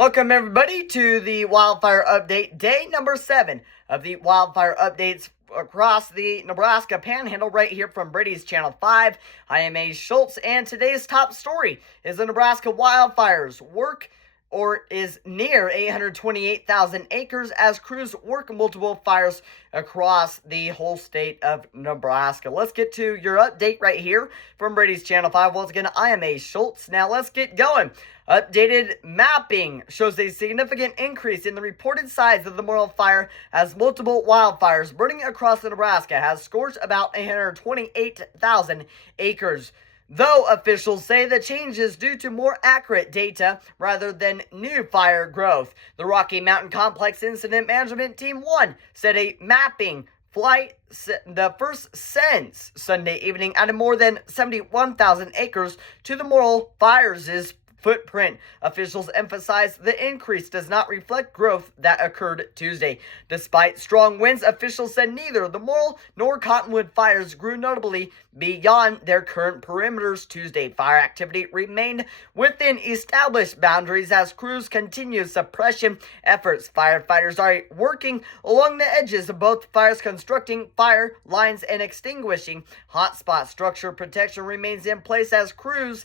Welcome everybody to the Wildfire Update, day number 7 of the Wildfire Updates across the Nebraska Panhandle right here from Brady's Channel 5. I am A. Schultz, and today's top story is the Nebraska Wildfires work or is near 828,000 acres as crews work multiple fires across the whole state of Nebraska. Let's get to your update right here from Brady's Channel 5. Once again, I am A. Schultz. Now let's get going. Updated mapping shows a significant increase in the reported size of the Morrill Fire as multiple wildfires burning across Nebraska has scorched about 828,000 acres. Though officials say the change is due to more accurate data rather than new fire growth. The Rocky Mountain Complex Incident Management Team 1 said a mapping flight, the first since Sunday evening, added more than 71,000 acres to the Morrill Fires' footprint. Officials emphasize the increase does not reflect growth that occurred Tuesday. Despite strong winds, officials said neither the Morrill nor Cottonwood fires grew notably beyond their current perimeters Tuesday. Fire activity remained within established boundaries as crews continue suppression efforts. Firefighters are working along the edges of both fires, constructing fire lines and extinguishing hotspot. Structure protection remains in place as crews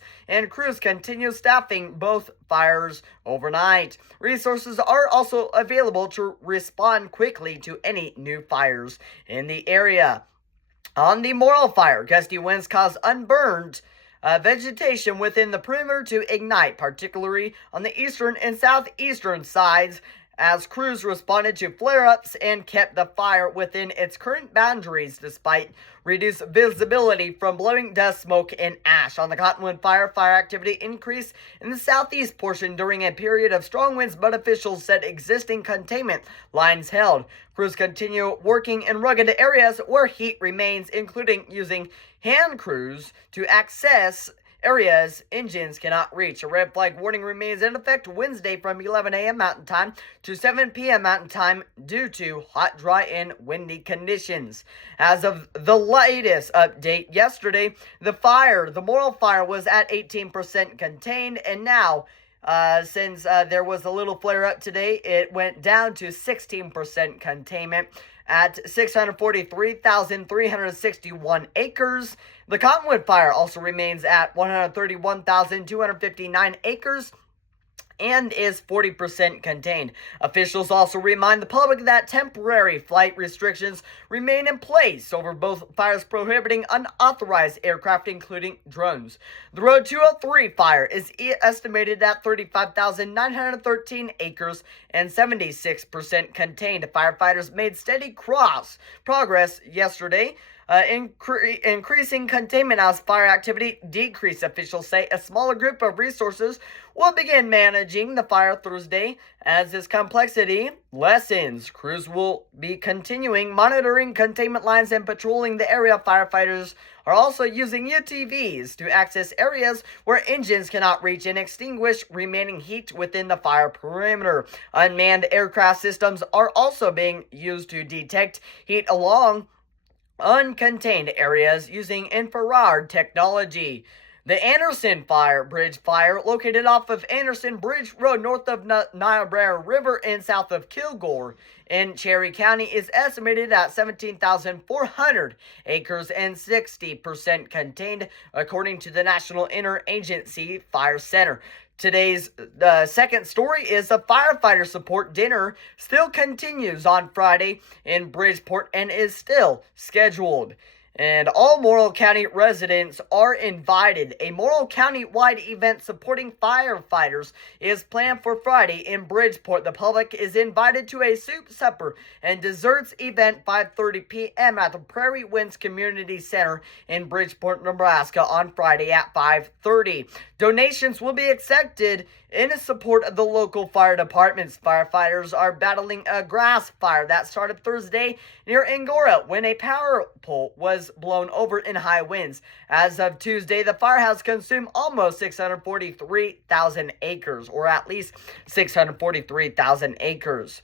continue staffing both fires overnight. Resources are also available to respond quickly to any new fires in the area. On the Morrill Fire, gusty winds caused unburned vegetation within the perimeter to ignite, particularly on the eastern and southeastern sides, as crews responded to flare-ups and kept the fire within its current boundaries despite reduced visibility from blowing dust, smoke, and ash. On the Cottonwood Fire, fire activity increased in the southeast portion during a period of strong winds, but officials said existing containment lines held. Crews continue working in rugged areas where heat remains, including using hand crews to access areas engines cannot reach. A red flag warning remains in effect Wednesday from 11 a.m. Mountain Time to 7 p.m. Mountain Time due to hot, dry, and windy conditions. As of the latest update yesterday, the Morrill Fire was at 18% contained, and now since there was a little flare up today, it went down to 16% containment at 643,361 acres. The Cottonwood Fire also remains at 131,259 acres and is 40% contained. Officials also remind the public that temporary flight restrictions remain in place over both fires, prohibiting unauthorized aircraft, including drones. The Road 203 fire is estimated at 35,913 acres and 76% contained. Firefighters made steady progress yesterday, increasing containment as fire activity decreased. Officials say a smaller group of resources will begin managing the fire Thursday as its complexity lessens. Crews will be continuing monitoring containment lines and patrolling the area. Firefighters are also using UTVs to access areas where engines cannot reach and extinguish remaining heat within the fire perimeter. Unmanned aircraft systems are also being used to detect heat along uncontained areas using infrared technology. The Anderson Bridge Fire, located off of Anderson Bridge Road north of Niobrara River and south of Kilgore in Cherry County, is estimated at 17,400 acres and 60% contained, according to the National Interagency Fire Center. Today's second story is the Firefighter Support Dinner still continues on Friday in Bridgeport and is still scheduled. And all Morrill County residents are invited. A Morrill County-wide event supporting firefighters is planned for Friday in Bridgeport. The public is invited to a soup, supper, and desserts event 5:30 p.m. at the Prairie Winds Community Center in Bridgeport, Nebraska on Friday at 5:30. Donations will be accepted in support of the local fire departments. Firefighters are battling a grass fire that started Thursday near Angora when a power pole was blown over in high winds. As of Tuesday, the fire has consumed almost 643,000 acres, or at least 643,000 acres.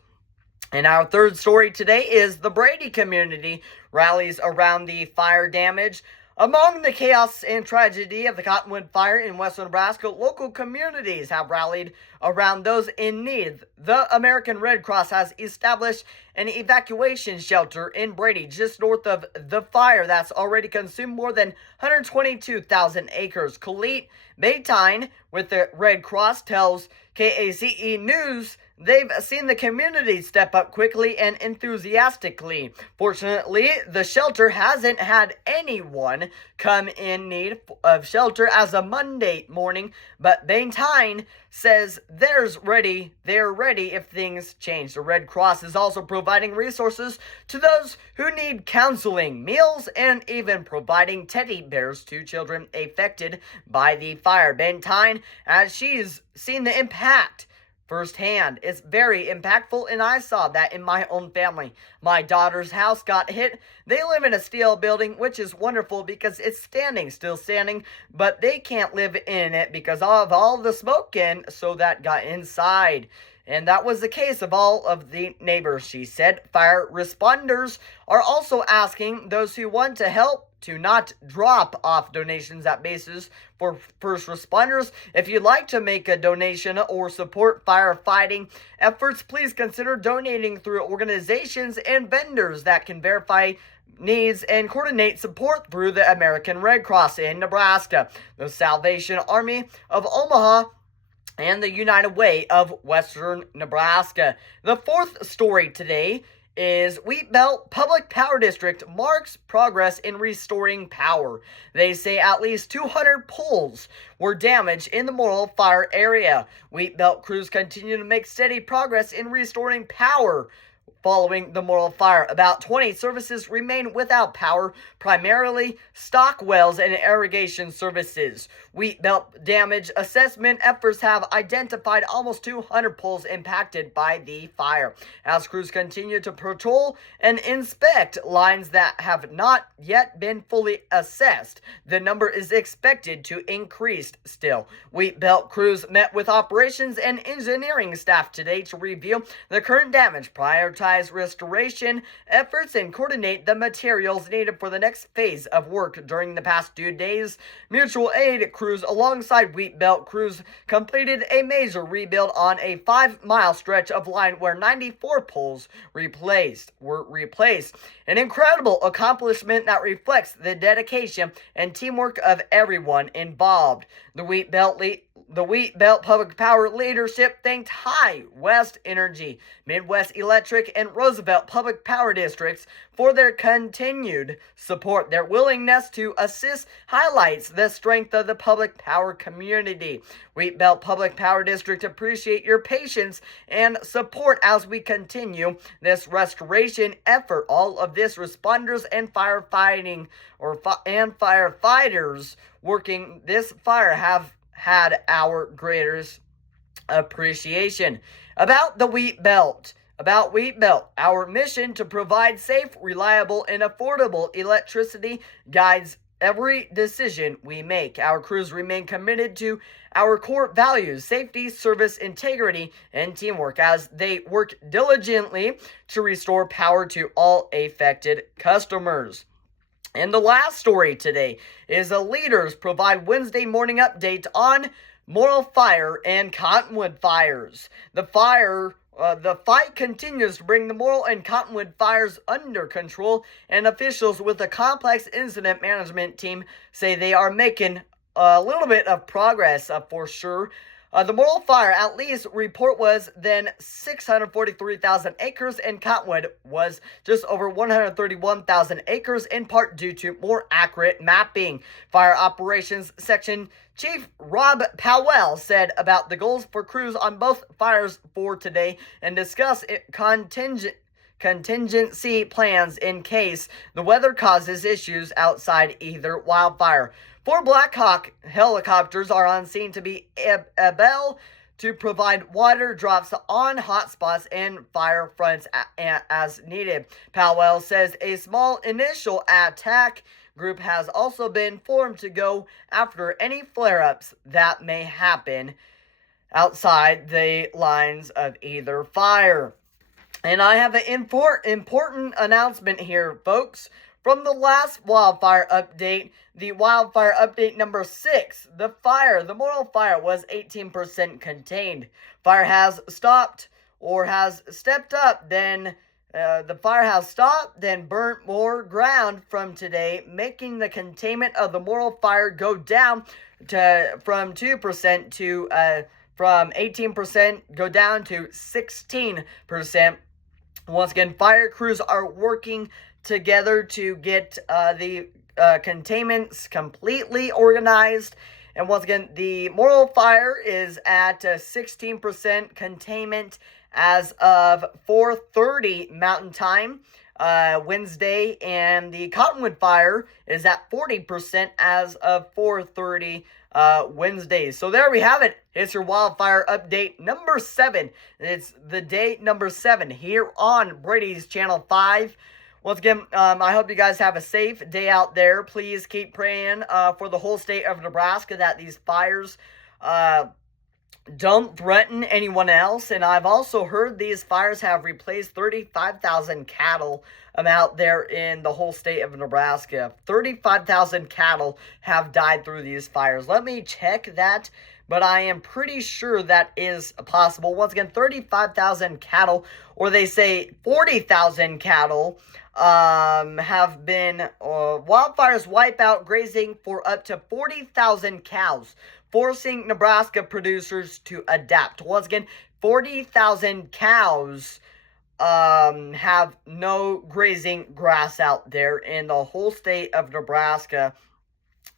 And our third story today is the Brady community rallies around the fire damage. Among the chaos and tragedy of the Cottonwood Fire in western Nebraska, local communities have rallied around those in need. The American Red Cross has established an evacuation shelter in Brady, just north of the fire that's already consumed more than 122,000 acres. Colette Baytine with the Red Cross tells KACE News they've seen the community step up quickly and enthusiastically. Fortunately, the shelter hasn't had anyone come in need of shelter as of Monday morning, but Baytine says they're ready if things change. The Red Cross is also providing resources to those who need counseling, meals, and even providing teddy bears to children affected by the fire. Baytine, as she's seen the impact firsthand, it's very impactful, and I saw that in my own family. My daughter's house got hit. They live in a steel building, which is wonderful because it's still standing, but they can't live in it because of all the smoke and so that got inside. And that was the case of all of the neighbors, she said. Fire responders are also asking those who want to help to not drop off donations at bases for first responders. If you'd like to make a donation or support firefighting efforts, please consider donating through organizations and vendors that can verify needs and coordinate support through the American Red Cross in Nebraska, the Salvation Army of Omaha, and the United Way of Western Nebraska. The fourth story today is Wheat Belt Public Power District marks progress in restoring power. They say at least 200 poles were damaged in the Morrill Fire area. Wheat Belt crews continue to make steady progress in restoring power following the Morrill Fire. About 20 services remain without power, primarily stock wells and irrigation services. Wheat Belt damage assessment efforts have identified almost 200 poles impacted by the fire. As crews continue to patrol and inspect lines that have not yet been fully assessed, the number is expected to increase still. Wheat Belt crews met with operations and engineering staff today to review the current damage, prioritize restoration efforts, and coordinate the materials needed for the next phase of work. During the past 2 days, mutual aid crews alongside Wheat Belt crews completed a major rebuild on a 5-mile stretch of line where 94 poles were replaced. An incredible accomplishment that reflects the dedication and teamwork of everyone involved. The Wheat Belt Public Power leadership thanked High West Energy, Midwest Electric, and Roosevelt Public Power Districts for their continued support. Their willingness to assist highlights the strength of the public power community. Wheat Belt Public Power District appreciate your patience and support as we continue this restoration effort. All of this responders and firefighters working this fire have had our greatest appreciation. About Wheat Belt, our mission to provide safe, reliable, and affordable electricity guides every decision we make. Our crews remain committed to our core values: safety, service, integrity, and teamwork as they work diligently to restore power to all affected customers. And the last story today is the leaders provide Wednesday morning update on Morrill Fire and Cottonwood Fires. The fight continues to bring the Morrill and Cottonwood Fires under control, and officials with the complex incident management team say they are making a little bit of progress for sure. The Morrill Fire, at least report, was then 643,000 acres, and Cottonwood was just over 131,000 acres, in part due to more accurate mapping. Fire Operations Section Chief Rob Powell said about the goals for crews on both fires for today and discuss contingency plans in case the weather causes issues outside either wildfire. 4 Black Hawk helicopters are on scene to be able to provide water drops on hot spots and fire fronts as needed. Powell says a small initial attack group has also been formed to go after any flare-ups that may happen outside the lines of either fire. And I have an important announcement here, folks. From the last wildfire update, the wildfire update number 6, the Morrill Fire was 18% contained. Fire has stopped or has stepped up, then the fire has stopped, then burnt more ground from today, making the containment of the Morrill Fire go down from 2% to from 18% go down to 16%. Once again, fire crews are working together to get the containments completely organized. And once again, the Morrill Fire is at 16% containment as of 4:30 Mountain Time Wednesday, and the Cottonwood Fire is at 40% as of 4:30 Wednesday. So there we have it. It's your wildfire update number 7. It's the day number 7 here on Brady's Channel 5. Once again, I hope you guys have a safe day out there. Please keep praying for the whole state of Nebraska that these fires don't threaten anyone else. And I've also heard these fires have replaced 35,000 cattle out there in the whole state of Nebraska. 35,000 cattle have died through these fires. Let me check that, but I am pretty sure that is possible. Once again, 35,000 cattle, or they say 40,000 cattle, have been wildfires wipe out grazing for up to 40,000 cows, forcing Nebraska producers to adapt. Once again, 40,000 cows have no grazing grass out there in the whole state of Nebraska,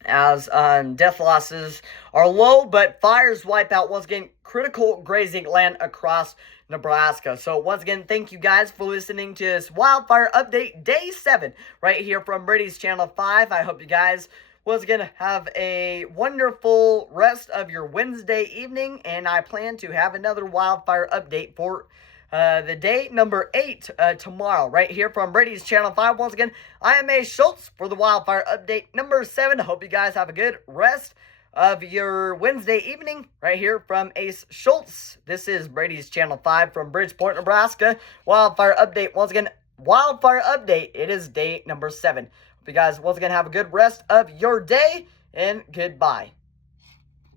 as death losses are low, but fires wipe out, once again, critical grazing land across Nebraska. So once again, thank you guys for listening to this wildfire update day 7 right here from Brady's Channel 5. I hope you guys once again have a wonderful rest of your Wednesday evening, and I plan to have another wildfire update for the day number 8 tomorrow, right here from Brady's Channel 5. Once again, I am Ace Schultz for the wildfire update number 7. Hope you guys have a good rest of your Wednesday evening, right here from Ace Schultz. This is Brady's Channel 5 from Bridgeport, Nebraska. Wildfire update, once again, wildfire update. It is day number 7. Hope you guys once again have a good rest of your day, and goodbye.